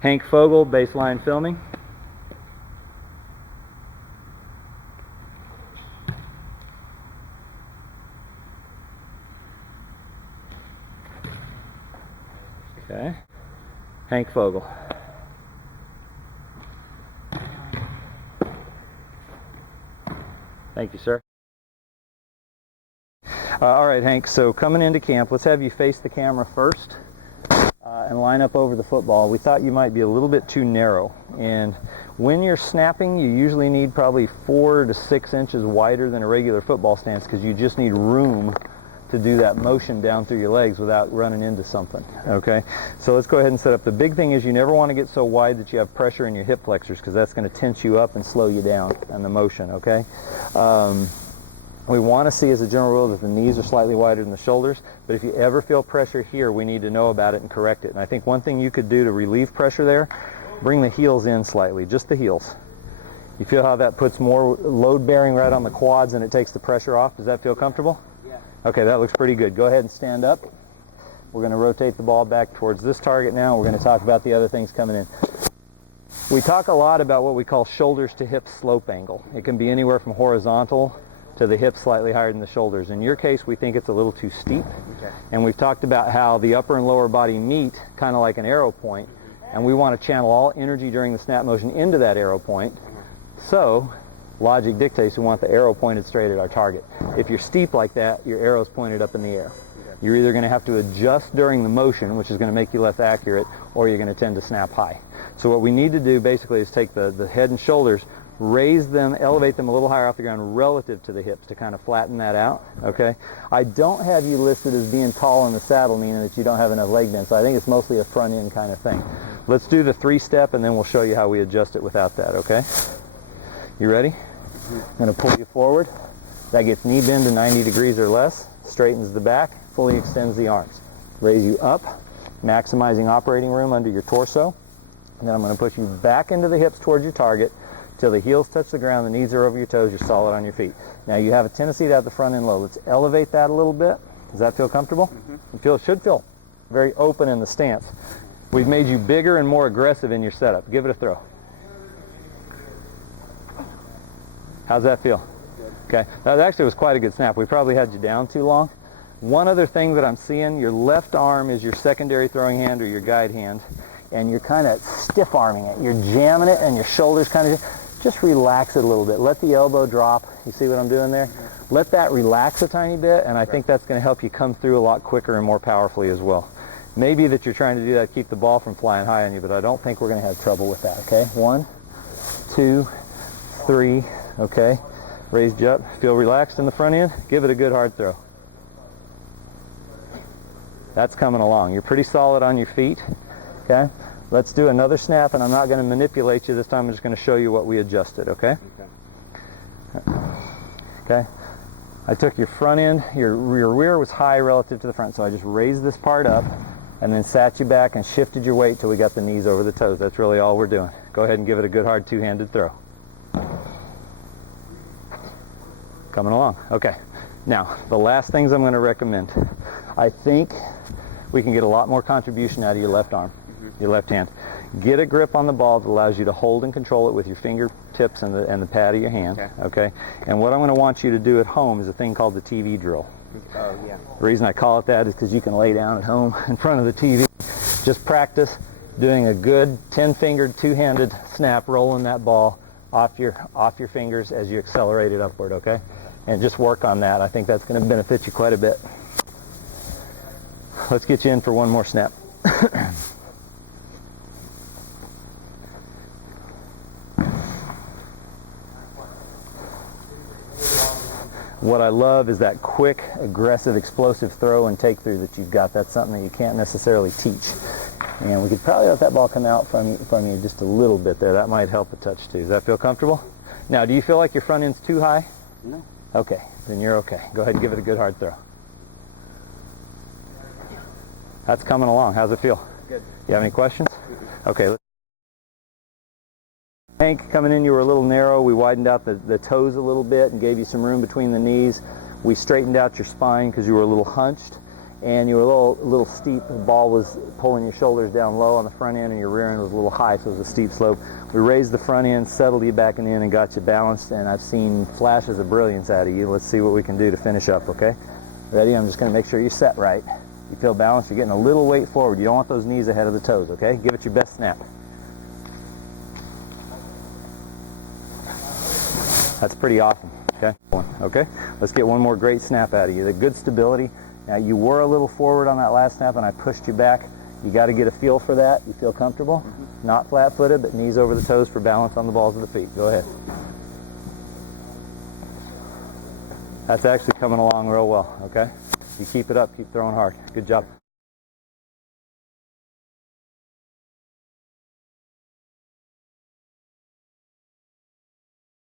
Hank Fogle, baseline filming. Okay. Hank Fogle. Thank you, sir. All right, Hank, so coming into camp, let's have you face the camera first and line up over the football. We thought you might be a little bit too narrow. And when you're snapping, you usually need probably 4 to 6 inches wider than a regular football stance because you just need room to do that motion down through your legs without running into something, okay? So let's go ahead and set up. The big thing is you never want to get so wide that you have pressure in your hip flexors because that's going to tense you up and slow you down on the motion, okay? We want to see as a general rule that the knees are slightly wider than the shoulders, but if you ever feel pressure here, we need to know about it and correct it. And I think one thing you could do to relieve pressure there, bring the heels in slightly, just the heels. You feel how that puts more load bearing right on the quads and it takes the pressure off? Does that feel comfortable? Yeah. Okay, that looks pretty good. Go ahead and stand up. We're going to rotate the ball back towards this target now. We're going to talk about the other things coming in. We talk a lot about what we call shoulders to hip slope angle. It can be anywhere from horizontal to the hips slightly higher than the shoulders. In your case, we think it's a little too steep. Okay. And we've talked about how the upper and lower body meet kind of like an arrow point, and we want to channel all energy during the snap motion into that arrow point. So logic dictates we want the arrow pointed straight at our target. If you're steep like that, your arrow's pointed up in the air. You're either going to have to adjust during the motion, which is going to make you less accurate, or you're going to tend to snap high. So what we need to do basically is take the head and shoulders, raise them, elevate them a little higher off the ground relative to the hips to kind of flatten that out, okay? I don't have you listed as being tall in the saddle, meaning that you don't have enough leg bend, so I think it's mostly a front end kind of thing. Let's do the 3-step and then we'll show you how we adjust it without that, okay? You ready? I'm going to pull you forward. That gets knee bend to 90 degrees or less, straightens the back, fully extends the arms. Raise you up, maximizing operating room under your torso. And then I'm going to push you back into the hips towards your target till the heels touch the ground, the knees are over your toes, you're solid on your feet. Now you have a tendency to have the front end low. Let's elevate that a little bit. Does that feel comfortable? It should feel very open in the stance. We've made you bigger and more aggressive in your setup. Give it a throw. How's that feel? Okay, that actually was quite a good snap. We probably had you down too long. One other thing that I'm seeing, your left arm is your secondary throwing hand or your guide hand, and you're kind of stiff arming it. You're jamming it and your shoulders kind of, just relax it a little bit. Let the elbow drop. You see what I'm doing there? Let that relax a tiny bit, and I think that's going to help you come through a lot quicker and more powerfully as well. Maybe that you're trying to do that, keep the ball from flying high on you, but I don't think we're going to have trouble with that, okay? 1, 2, 3, okay? Raised you up. Feel relaxed in the front end? Give it a good hard throw. That's coming along. You're pretty solid on your feet, okay? Let's do another snap, and I'm not going to manipulate you this time. I'm just going to show you what we adjusted, okay? Okay. I took your front end, your rear was high relative to the front, so I just raised this part up and then sat you back and shifted your weight till we got the knees over the toes. That's really all we're doing. Go ahead and give it a good hard two-handed throw. Coming along. Okay. Now, the last things I'm going to recommend. I think we can get a lot more contribution out of your left arm, your left hand. Get a grip on the ball that allows you to hold and control it with your fingertips and the pad of your hand, okay? And what I'm going to want you to do at home is a thing called the TV drill. Oh, yeah. The reason I call it that is because you can lay down at home in front of the TV. Just practice doing a good 10-fingered, two-handed snap, rolling that ball off your fingers as you accelerate it upward, okay? And just work on that. I think that's going to benefit you quite a bit. Let's get you in for one more snap. What I love is that quick, aggressive, explosive throw and take through that you've got. That's something that you can't necessarily teach. And we could probably let that ball come out from you just a little bit there. That might help a touch too. Does that feel comfortable? Now, do you feel like your front end's too high? No. Okay, then you're okay. Go ahead and give it a good hard throw. That's coming along. How's it feel? Good. You have any questions? Okay. Hank, coming in, you were a little narrow. We widened out the toes a little bit and gave you some room between the knees. We straightened out your spine because you were a little hunched. and you were a little steep. The ball was pulling your shoulders down low on the front end, and your rear end was a little high, so it was a steep slope. We raised the front end, settled you back in and got you balanced, and I've seen flashes of brilliance out of you. Let's see what we can do to finish up, okay? Ready? I'm just going to make sure you're set right. You feel balanced. You're getting a little weight forward. You don't want those knees ahead of the toes, okay? Give it your best snap. That's pretty awesome, okay? Okay, let's get one more great snap out of you. The good stability. Now, you were a little forward on that last snap, and I pushed you back. You got to get a feel for that. You feel comfortable? Not flat-footed, but knees over the toes for balance on the balls of the feet. Go ahead. That's actually coming along real well, okay? You keep it up. Keep throwing hard. Good job.